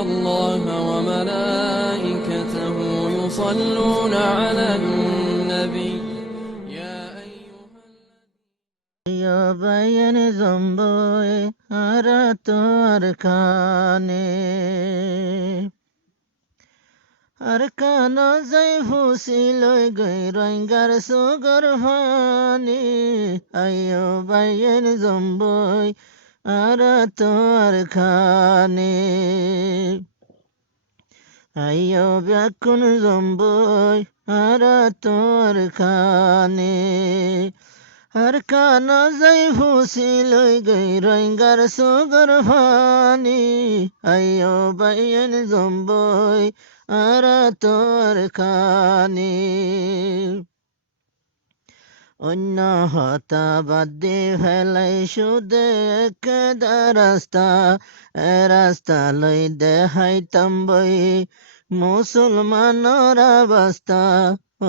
الله وملائكته يصلون على النبي يا أيها يبين ذنبي أردت أركاني أركان زي فوسيلوي غيرنجر سوغر فاني أيبين ذنبي أردت أركاني أيوب يكن ذنبي أردت أركاني أركان زي فوسيلوي غيرنجر سوغر فاني أيبين ذنبي أردت أركاني অন্য হতা বাদ দিয়ে ফেলাই শুধু একদা রাস্তা লই দেখাইতাম বই মুসলমানের অবস্থা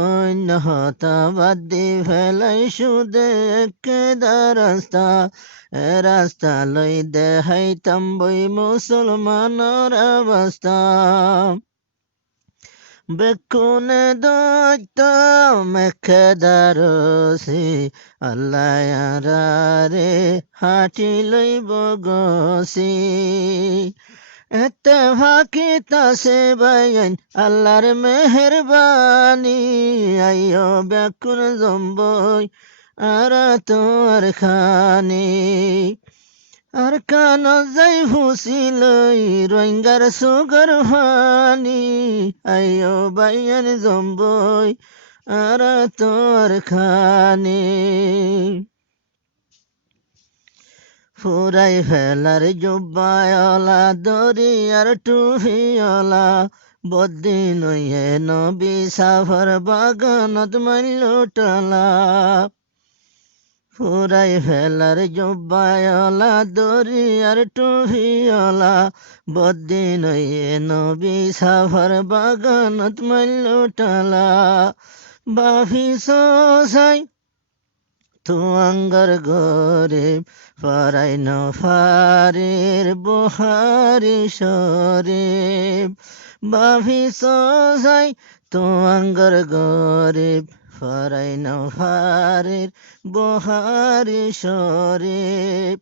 অন্য হতা বাদ দিয়ে ফেলাই শুধু একদা রাস্তা লই দেখাইতাম বই মুসলমানের অবস্থা বেকুনে দৈত্য মেখে দারসি আল্লাহ রে হাঁটি লইব গসি এতে ফাঁকি তাসে বাইন আল্লাহর মেহরবানি আইয়ো বেকুন জম্বই আর তোর খানি أركان الزيف سيلي روينغر سوغر فاني أيو بيان زنبوي أراتو أركاني ফুরাই ফেলার জুব্বায়লা দরিয়ার টুফিয়লা বদিন ওয়ে নবী সাফর বাগানত মাইলুটলা ফুরাই ফেলার জুব্বায়লা দরিয়ার টুফিয়লা বদিন ওয়ে নবী সাফর বাগানত মাইলুটলা বাফি সোসাই তুয়াঙ্গর গরিব ফারাই নফারির বুহারি শরীফ বাফি সোসাই তুয়াঙ্গর গরিব ফারাই নফারির বুহারি শরীফ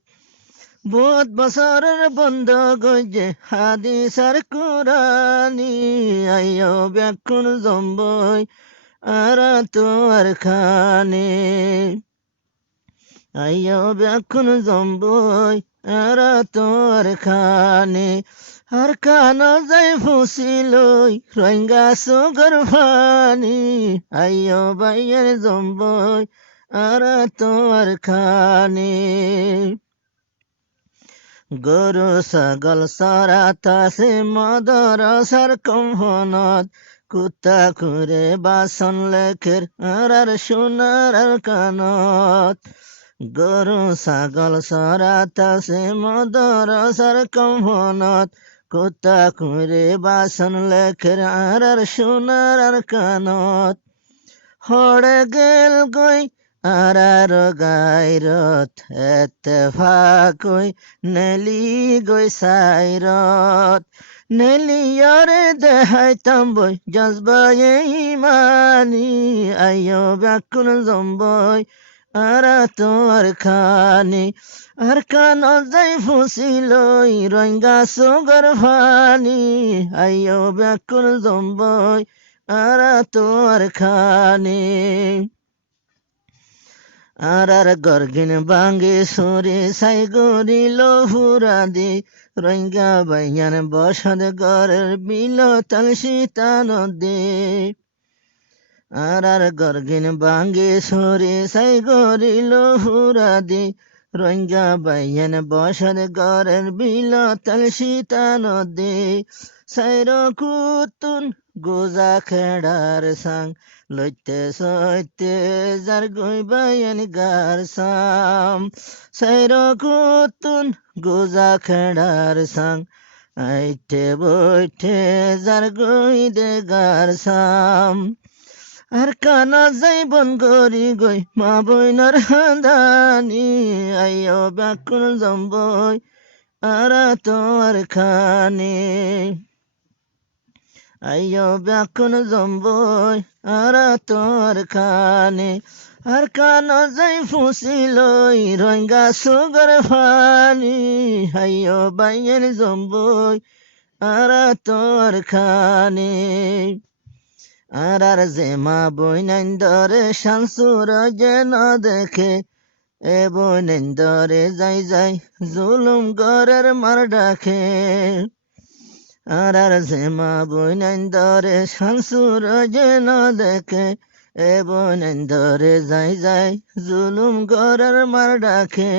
বহুত বছরের বন্ধ গজে হাদিসার কুরানি আইয়ো ব্যাকুন জম্বই আর তোর খানে আইয়ো ব্যাকুন জম্বই আর তোর খানে আর কানো যাই ফুসিলই রঙ্গা সুগর ফানি আইয়ো বাইয়ের জম্বই আর তোর খানে গরু ছাগল চরাতাছে মদরসার কম্পনত কুত্তা খুরে বাসন লেখের আর সোনার কানত গরু ছাগল চরাতাছে মদরসার কম্পনত কুত্তা খুরে বাসন লেখের আর সোনার কানত হড়ে গেল গই আর গাইরত এতেফাকই নেলি গই সাইরত নেলিয়ারে দেহাইতাম বই জজবাই ইমানি আইয়ো ব্যাকুল জম্বই আর তোর খানি আর কান যাই ফুসিলই রঙ্গা সুগর ফানি আইয়ো ব্যাকুল জম্বই আর তোর খানি আর গর্গিন বাঙ্গে সরে সাই গরিল হুরাদি রঙ্গা বাইয়ান বসদ গরের বিল তাল শীতান দে আর গর্গিন বাঙ্গে সরে সাই গরিল হুরাদি রঙ্গা বাইয়ান বসদ গরের বিল তাল শীতান দে সাইর কুতুন গোজা খেড়ার সাং লইতে সইতে যার গই বাইয়ান গার সাম সাইর কুতুন গোজা খেড়ার সাং আইতে বইতে যার গই দে গার সাম আর কানা যাইবন গরি গই মা বইনার হান্দানি আইয়ো ব্যাকুল জম্বই আরা তোর খানে আইয়ো ব্যাকুন জম্বই আরা তোর খানে আর কান যাই ফুসিলই রঙ্গা সুগর ফানি আইয়ো বাইয়ের জম্বই আরা তোর খানে আর জেমা বইনাইন্দরে শামসুর যেন দেখে এ বইনাইন্দরে যাই যাই জুলুম গরের মার ডাকে আর জেমা বইনাইন্দরে শামসুর যেন দেখে এ বইনাইন্দরে যাই যাই জুলুম গরের মার ডাকে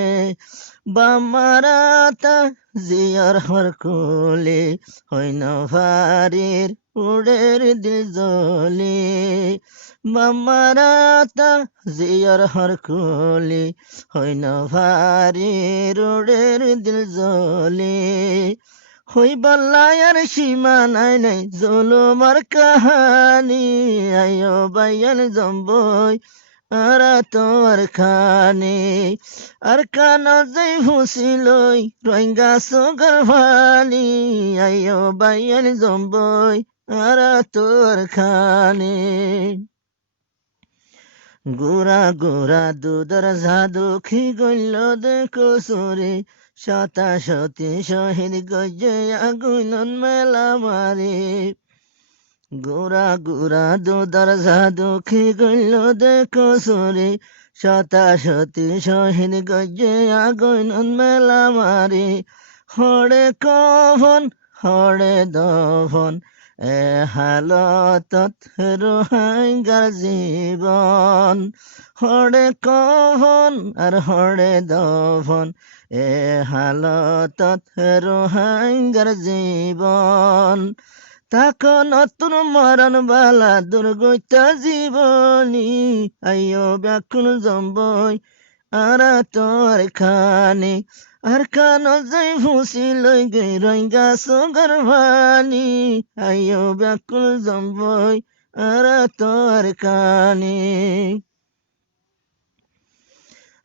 বামারাতা জিয়ার হর কুলি হইন ভারির উড়ের দিল জলি বামারাতা জিয়ার হর কুলি হইন ভারির উড়ের দিল জলি হই বল্লায়ার সীমা নাই নাই জুলুমার কাহানি আয়ো বাইয়ান জম্বই আরা তোর খানে আর কান যাই ফুসিলই রঙ্গা সুগর ফানি আয়ো বাইয়ান জম্বই আরা তোর খানে গোরা গোরা দুধর জাদু খি গইল দেখো সুরে শতাশতি শহীদ গজে আগুন মেলা মারে গোরা গোরা দুধর জাদু খি গইল দেখো সুরে শতাশতি শহীদ গজে আগুন মেলা মারে হরে কভন হরে দভন এ হালতত রোহাঙ্গার জীবন হরে কভন আর হরে দভন এ হালতত রোহাঙ্গার জীবন তাকো নতুন মরণ বালা দুর্গতা জীবনী আইয়ো ব্যাকুল জম্বই আরা তোর খানে আর কান যাই ফুসি লই গই রঙ্গা সুগর ভানি আইয়ো ব্যাকুল জম্বই আরা তোর খানে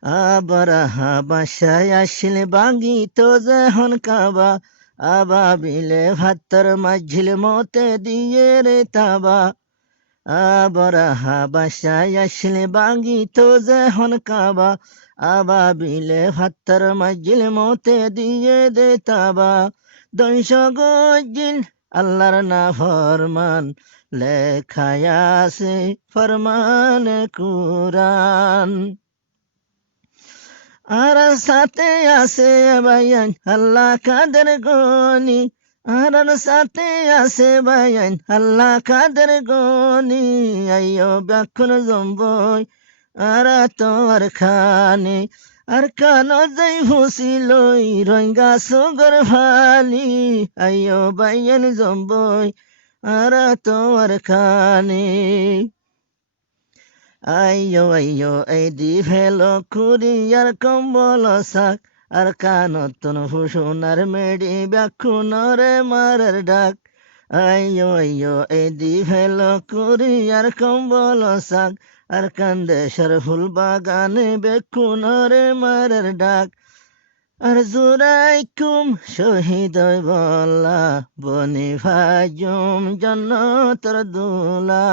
আবার বাসায় আসলে বাঙ্গি তো যখন কাবা আবা বিলে ভাতর মাঝিল মতে দিয়ে রে তাবা আবার বাসায় আসলে বাঙ্গি তো যখন কাবা আবা বিলে ভাতর মাঝিল মতে দিয়ে দে তাবা দংশ গজিল আল্লাহর না ফরমান লেখায় আছে ফরমানে কুরআন আর সাথে আছে বায়ান আল্লাহ কাদের গনি আর সাথে আছে বায়ান আল্লাহ কাদের গনি আইয়ো ব্যাকুল জম্বই আর তোর খানে আর কান যাই ফুসিলই রঙ্গা সুগর ফালি আইয়ো বাইয়ান জম্বই আর তোর খানে আইয়ো আইয়ো এই দি ফেলো কুরিয়ার কম্বল শাক আর কানতন ফুসুনার মেডি ব্যাকুনরে মারের ডাক আইয়ো আইয়ো এই দি ফেলো কুরিয়ার কম্বল শাক আর কান্দেশের ফুল বাগানে বেকুনরে মারের ডাক আর জোরাইকুম শহীদ বল্লা বনি ভাজুম জন্নতর দুলা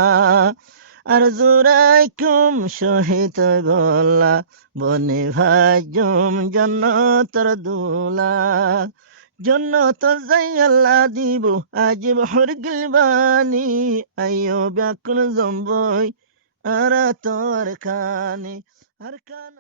আর জোরাইকুম শহীদ বল্লা বনি ভাজুম জন্নতর দুলা জন্নতর যাই আল্লাহ দিব আজিব হরগিল বানি আইয়ো ব্যাকুল জম্বই আর তোর খানে আর কান